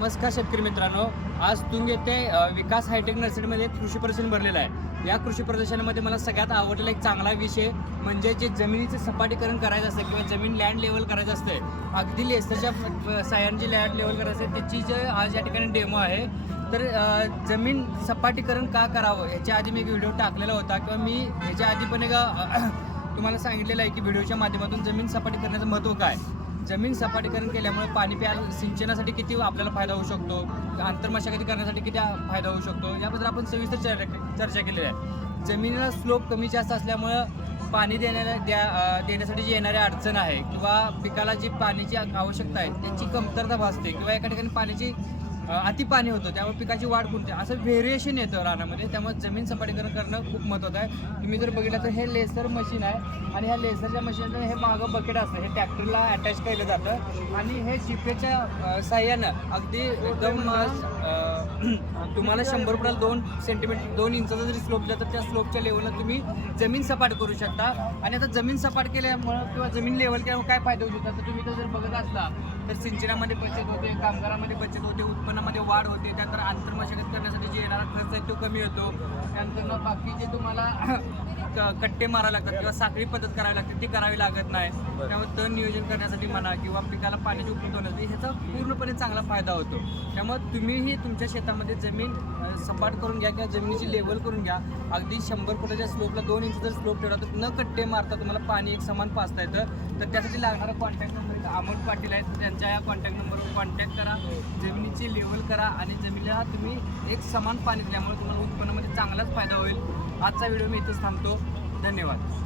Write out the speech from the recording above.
नमस्कार शेतकरी मित्रांनो, आज तुंग येथे विकास हायटेक नर्सरीमध्ये एक कृषी प्रदर्शन भरलेलं आहे. या कृषी प्रदर्शनामध्ये मला सगळ्यात आवडलेला एक चांगला विषय म्हणजे जे जमिनीचं सपाटीकरण करायचं असतं किंवा जमीन लँड लेवल करायचं असतं, अगदी लेसरच्या साह्याने जी लँड लेवल करायचं आहे त्याची जे आज या ठिकाणी डेमो आहे. तर जमीन सपाटीकरण का करावं याच्या आधी मी एक व्हिडिओ टाकलेला होता किंवा मी ह्याच्या आधी पण एक तुम्हाला सांगितलेलं आहे की व्हिडिओच्या माध्यमातून जमीन सपाटीकरणाचं महत्त्व काय. जमीन सपाटीकरण केल्यामुळे पाणी प्यायला सिंचनासाठी किती आपल्याला फायदा होऊ शकतो, आंतरमशागती करण्यासाठी किती फायदा होऊ शकतो याबद्दल आपण सविस्तर चर्चा केलेली आहे. जमिनीला स्लोप कमी जास्त असल्यामुळं पाणी देण्यासाठी जी येणारी अडचण आहे किंवा पिकाला जी पाण्याची आवश्यकता आहे त्याची कमतरता भासते किंवा एका ठिकाणी पाण्याची अति पाणी होतं, त्यामुळे पिकाची वाढ खुंटते, असं व्हेरिएशन येतं रानामध्ये. त्यामुळे जमीन सपाटीकरण करणं खूप महत्त्वाचं आहे. तुम्ही जर बघितलं तर हे लेसर मशीन आहे आणि ह्या लेसरच्या मशीनचं हे मागं बकेट असतं, हे ट्रॅक्टरला अटॅच केलं जातं आणि हे जिपेच्या साह्यानं अगदी एकदम तुम्हाला 100 रुपयाला 2 सेंटीमीटर 2 इंचाचा जरी स्लोप दिला तर त्या स्लोपच्या लेवलला तुम्ही जमीन सपाट करू शकता. आणि आता जमीन सपाट केल्यामुळं किंवा जमीन लेवल केल्यामुळे काय फायदा होऊ शकतात तर तुम्ही जर बघत असला तर सिंचनामध्ये बचत होते, कामगारामध्ये बचत होते, उत्पन्नामध्ये वाढ होते, त्यानंतर आंतरमशागत करण्यासाठी जे येणारा खर्च आहे तो कमी होतो. त्यानंतर बाकीचे तुम्हाला कट्टे मारावे लागतात किंवा साखळी पद्धत करावी लागते ती करावी लागत नाही. त्यामुळे तण नियोजन करण्यासाठी म्हणा किंवा पिकाला पाण्याची उपलब्ध होण्यासाठी ह्याचा पूर्णपणे चांगला फायदा होतो. त्यामुळे तुम्हीही तुमच्या शेतामध्ये जमीन सपाट करून घ्या किंवा जमिनीची लेवल करून घ्या. अगदी 100 फुटाच्या स्लोपला 2 इंच जर स्लोप ठेवला तर न कट्टे मारता तुम्हाला पाणी एक समान पाजता येतं. तर त्यासाठी लागणारा कॉन्टॅक्ट नंबर अमोल पाटील आहेत, त्यांच्या या कॉन्टॅक्ट नंबरवर कॉन्टॅक्ट करा, जमिनीची लेवल करा आणि जमिनीला तुम्ही एक समान पाणी दिल्यामुळे तुम्हाला उत्पन्नामध्ये चांगलाच फायदा होईल. आजचा व्हिडिओ मी इथंच थांबतो. धन्यवाद.